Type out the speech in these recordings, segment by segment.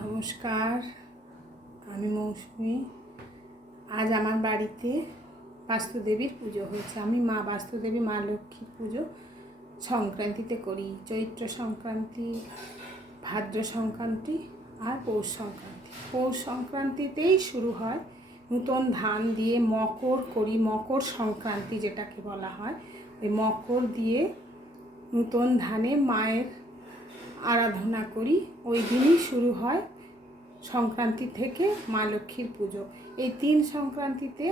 নমস্কার, আমি মৌসুমি। আজ আমার বাড়িতে বাস্তুদেবীর পুজো হয়েছে। আমি মা বাস্তুদেবী, মা লক্ষ্মীর পুজো সংক্রান্তিতে করি। চৈত্র সংক্রান্তি, ভাদ্র সংক্রান্তি আর পৌষ সংক্রান্তি। পৌষ সংক্রান্তিতেই শুরু হয় নূতন ধান দিয়ে মকর করি। মকর সংক্রান্তি যেটাকে বলা হয়, ওই মকর দিয়ে নূতন ধানে মায়ের আরাধনা করি। ওই দিনই শুরু হয় সংক্রান্তি থেকে মা লক্ষ্মীর পুজো। এই 3 সংক্রান্তিতে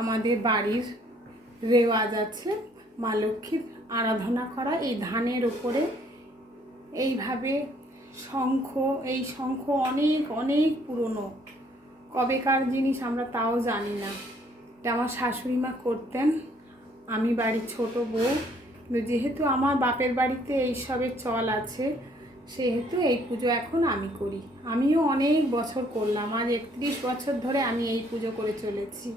আমাদের বাড়ির রেওয়াজ আছে মা লক্ষ্মীর আরাধনা করা। এই ধানের উপরে এইভাবে এই শঙ্খ অনেক অনেক পুরনো, কবেকার জিনিস আমরা তাও জানি না। এটা আমার শাশুড়ি মা করতেন। আমি বাড়ির ছোট বউ, যেহেতু আমার বাপের বাড়িতে এইসবের চল আছে, সেহেতু এই পুজো এখন আমি করি। আমিও অনেক বছর করলাম, আজ 31 বছর ধরে আমি এই পুজো করে চলেছি।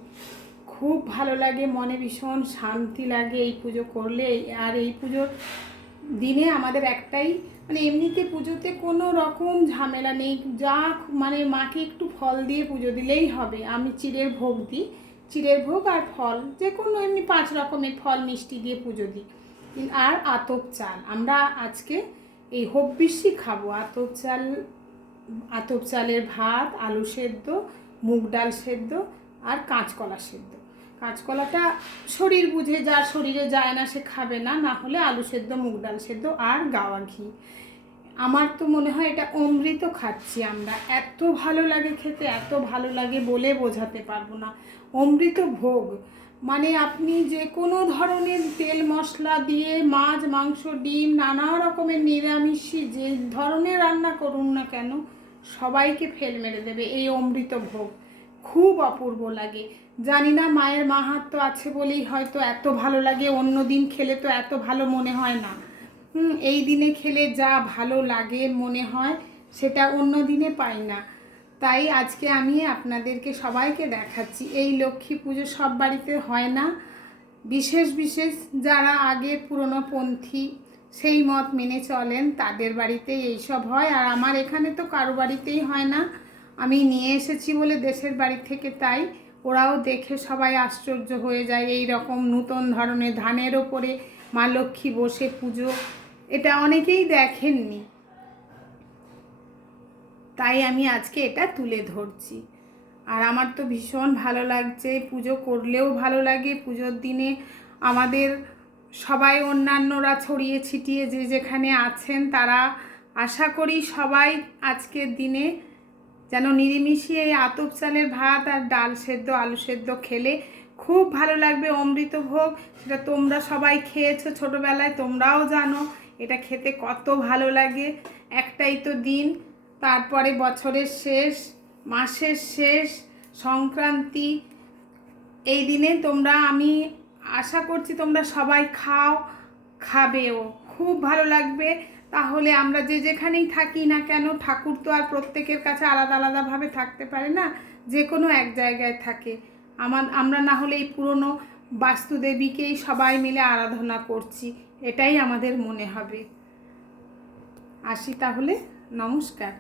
খুব ভালো লাগে, মনে ভীষণ শান্তি লাগে এই পুজো করলে। আর এই পুজোর দিনে আমাদের একটাই এমনিতে পুজোতে কোনো রকম ঝামেলা নেই, যা মাকে একটু ফল দিয়ে পুজো দিলেই হবে। আমি চিড়ের ভোগ দিই, চিড়ের ভোগ আর ফল, যে কোনো এমনি 5 রকমের ফল মিষ্টি দিয়ে পুজো দিই। আর আতপ চাল, আমরা আজকে এই হব্বিষ্যি খাবো। আতপ চালের ভাত, আলু সেদ্ধ, মুগ ডাল সেদ্ধ আর কাঁচকলা সেদ্ধ। কাঁচকলাটা শরীর বুঝে, যার শরীরে যায় না সে খাবে না, না হলে আলু সেদ্ধ, মুগ ডাল সেদ্ধ আর গাওয়া ঘি। আমার তো মনে হয় এটা অমৃত খাচ্ছি আমরা। এত ভালো লাগে খেতে, এত ভালো লাগে বলে বোঝাতে পারবো না। অমৃত ভোগ, আপনি যে কোনো ধরনের তেল মশলা দিয়ে মাছ, মাংস, ডিম, নানা রকমের নিরামিষি যে ধরনের রান্না করুন না কেন, সবাইকে ফেল মেরে দেবে এই অমৃত ভোগ। খুব অপূর্ব লাগে। জানি না মায়ের মাহাত্ম্য আছে বলেই হয়তো এত ভালো লাগে। অন্য দিন খেলে তো এত ভালো মনে হয় না। এই দিনে খেলে যা ভালো লাগে মনে হয়, সেটা অন্য দিনে পাই না। তাই আজকে আমি আপনাদেরকে সবাইকে দেখাচ্ছি। এই লক্ষ্মী পুজো সব বাড়িতে হয় না, বিশেষ বিশেষ যারা আগে পুরনোপন্থী সেই মত মেনে চলেন তাদের বাড়িতেই এইসব হয়। আর আমার এখানে তো কারো বাড়িতেই হয় না। আমি নিয়ে এসেছি বলে দেশের বাড়ি থেকে, তাই ওরাও দেখে সবাই আশ্চর্য হয়ে যায়। এই রকম নূতন ধরনের ধানের ওপরে মা লক্ষ্মী বসে পুজো, এটা অনেকেই দেখেননি, তাই আমি আজকে এটা তুলে ধরছি। আর আমার তো ভীষণ ভালো লাগছে, পুজো করলেও ভালো লাগে। পুজোর দিনে আমাদের সবাই, অন্যান্যরা ছড়িয়ে ছিটিয়ে যে যেখানে আছেন, তারা আশা করি সবাই আজকের দিনে যেন নিরামিষি এই আতপ চালের ভাত আর ডাল সেদ্ধ, আলু সেদ্ধ খেলে খুব ভালো লাগবে। অমৃত ভোগ, সেটা তোমরা সবাই খেয়েছো ছোটোবেলায়, তোমরাও জানো এটা খেতে কত ভালো লাগে। একটাই তো দিন, তারপরে বছরের শেষ, মাসের শেষ, সংক্রান্তি। এই দিনে আমি আশা করছি তোমরা সবাই খাবেও, খুব ভালো লাগবে। তাহলে আমরা যে যেখানেই থাকি না কেন, ঠাকুর তো আর প্রত্যেকের কাছে আলাদা আলাদাভাবে থাকতে পারে না, যে কোনো এক জায়গায় থাকে। আমরা না হলে এই পুরনো বাস্তুদেবীকেই সবাই মিলে আরাধনা করছি, এটাই আমাদের মনে হবে। আসি তাহলে, নমস্কার।